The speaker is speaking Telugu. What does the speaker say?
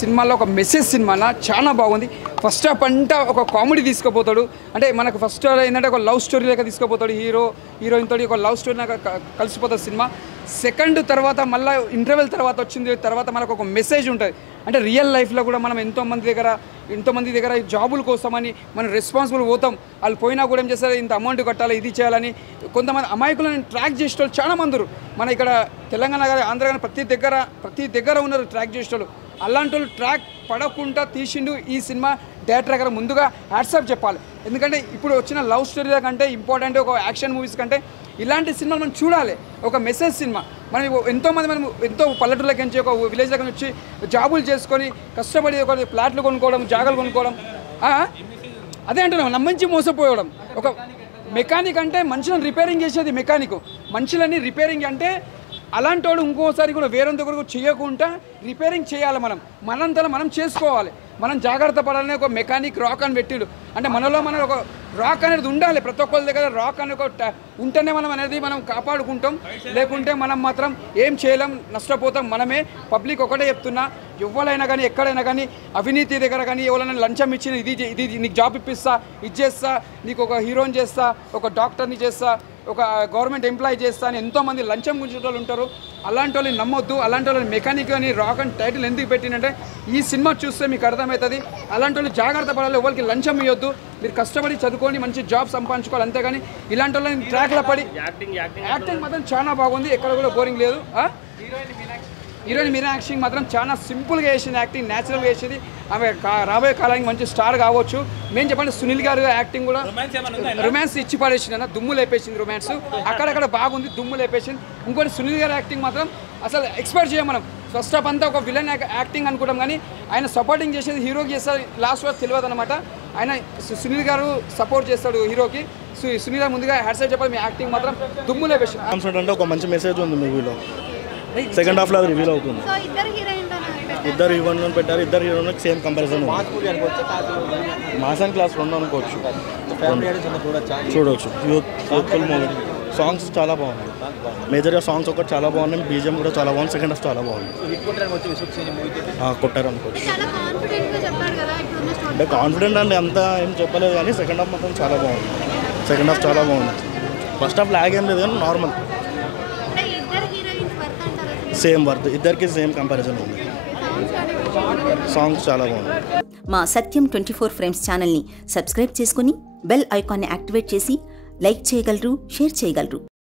సినిమాలో ఒక మెసేజ్ సినిమానా చాలా బాగుంది. ఫస్ట్ హాఫ్ అంతా ఒక కామెడీ తీసుకుపోతాడు. అంటే మనకు ఫస్ట్ ఏంటంటే ఒక లవ్ స్టోరీ లాగా తీసుకుపోతాడు. హీరోయిన్ తోటి ఒక లవ్ స్టోరీ లాగా కలిసిపోతుంది సినిమా. సెకండ్ తర్వాత మళ్ళీ ఇంటర్వెల్ తర్వాత వచ్చింది తర్వాత మనకు ఒక మెసేజ్ ఉంటుంది. అంటే రియల్ లైఫ్లో కూడా మనం ఎంతోమంది దగ్గర జాబుల కోసమని మనం రెస్పాన్సిబుల్ పోతాం. వాళ్ళు పోయినా కూడా ఏం చేస్తారు, ఇంత అమౌంట్ కట్టాలి, ఇది చేయాలని కొంతమంది అమాయకులను ట్రాక్ చేసేవాళ్ళు చాలా మంది ఉన్నారు. మన ఇక్కడ తెలంగాణ కానీ ఆంధ్ర కానీ ప్రతి దగ్గర ఉన్నారు ట్రాక్ చేసేవాళ్ళు. అలాంటి వాళ్ళు ట్రాక్ పడకుండా తీసిండు ఈ సినిమా. డైరెక్టర్ దగ్గర ముందుగా హ్యాట్సాప్ చెప్పాలి. ఎందుకంటే ఇప్పుడు వచ్చిన లవ్ స్టోరీల కంటే ఇంపార్టెంట్ ఒక యాక్షన్ మూవీస్ కంటే ఇలాంటి సినిమాలు మనం చూడాలి. ఒక మెసేజ్ సినిమా. మనం ఎంతో పల్లెటూరులోకి నుంచి ఒక విలేజ్ దగ్గర నుంచి జాబులు చేసుకొని కష్టపడి ఒక ఫ్లాట్లు కొనుక్కోవడం, జాగాలు కొనుక్కోవడం, అదే అంటున్నాం నమ్మించి మోసపోవడం. ఒక మెకానిక్ అంటే మనుషులను రిపేరింగ్ చేసేది మెకానిక్. మనుషులని రిపేరింగ్ అంటే అలాంటి వాడు ఇంకోసారి కూడా వేరేంత కూడా చేయకుండా రిపేరింగ్ చేయాలి. మనంతలో మనం చేసుకోవాలి. మనం జాగ్రత్త పడాలని ఒక మెకానిక్ రాక్ అని పెట్టిండు. అంటే మనలో ఒక రాక్ అనేది ఉండాలి. ప్రతి ఒక్కరి దగ్గర రాక్ అని ఉంటేనే మనం కాపాడుకుంటాం. లేకుంటే మనం మాత్రం ఏం చేయలేం, నష్టపోతాం మనమే. పబ్లిక్ ఒకటే చెప్తున్నా, ఎవరైనా కానీ ఎక్కడైనా కానీ అవినీతి దగ్గర కానీ ఎవరైనా లంచం ఇచ్చిన ఇది నీకు జాబ్ ఇప్పిస్తా, ఇది చేస్తా, నీకు ఒక హీరోని చేస్తా, ఒక డాక్టర్ని చేస్తా, ఒక గవర్నమెంట్ ఎంప్లాయీ చేస్తా అని ఎంతోమంది లంచం గుంజే వాళ్ళు ఉంటారు. అలాంటి వాళ్ళని నమ్మొద్దు. అలాంటి వాళ్ళని మెకానిక్ అని రాక్ అని టైటిల్ ఎందుకు పెట్టినంటే ఈ సినిమా చూస్తే మీకు అర్థమవుతుంది. అలాంటి వాళ్ళు జాగ్రత్త పడాలి. ఎవరికి లంచం ఇవ్వద్దు. మీరు కష్టపడి చదువుకొని మంచి జాబ్ సంపాదించుకోవాలి. అంతేగాని ఇలాంటి వాళ్ళని ట్రాక్లో పడి యాక్టింగ్ మాత్రం చాలా బాగుంది. ఎక్కడ కూడా బోరింగ్ లేదు. హీరోయిన్ మీనాక్షి మాత్రం చాలా సింపుల్గా చేసింది. యాక్టింగ్ న్యాచురల్గా చేసేది. ఆమె రాబోయే కాలానికి మంచి స్టార్ కావచ్చు. మేము చెప్పండి సునీల్ గారు యాక్టింగ్ కూడా రొమాన్స్ ఇచ్చి పడేసింది దుమ్ము లేపేసింది. రొమాన్స్ అక్కడక్కడ బాగుంది, దుమ్ము లేపేసింది. ఇంకోటి సునీల్ గారు యాక్టింగ్ మాత్రం అసలు ఎక్స్పెక్ట్ చేయం మనం. ఫస్ట్ హాఫ్ అంతా ఒక విలన్ యాక్టింగ్ అనుకుంటాం కానీ ఆయన సపోర్టింగ్ చేసేది హీరోకి చేస్తారు. లాస్ట్ వరకు తెలియదు అనమాట. ఆయన సునీల్ గారు సపోర్ట్ చేస్తాడు హీరోకి. సునీల్ గారు ముందుగా హ్యాట్సాప్ చెప్పాలి. మీ యాక్టింగ్ మాత్రం దుమ్ము లేపేసింది. అంటే ఒక మంచి మెసేజ్ ఉంది మూవీలో. సెకండ్ హాఫ్లో అది రివీల్ అవుతుంది. ఇద్దరు హీరోయిన్ పెట్టారు. ఇద్దరు హీరోయిన్కి సేమ్ కంపారిజన్ ఉంది. మాసన్ క్లాస్ 2 అనుకోవచ్చు, చూడవచ్చు. Youthful movie. సాంగ్స్ చాలా బాగున్నాయి. మేజర్గా సాంగ్స్ ఒకటి చాలా బాగున్నాయి. బీజిఎం కూడా చాలా బాగుంది. సెకండ్ హాఫ్ చాలా బాగుంది. కొట్టారు అనుకోవచ్చు. అంటే కాన్ఫిడెంట్ అండి అంతా ఏం చెప్పలేదు కానీ సెకండ్ హాఫ్ మాత్రం చాలా బాగుంది. సెకండ్ హాఫ్ చాలా బాగుంది. ఫస్ట్ హాఫ్ లాగ్ ఏం లేదు కానీ నార్మల్ సేమ్ వర్త్. ఇద్దరికి సేమ్ కంపారిజన్ ఉంది. సాంగ్స్ చాలా బాగుంది. మా సత్యం 24 ఫ్రేమ్స్ ఛానల్ని సబ్స్క్రైబ్ చేసుకుని బెల్ ఐకాన్ని యాక్టివేట్ చేసి లైక్ చేయగలరు, షేర్ చేయగలరు.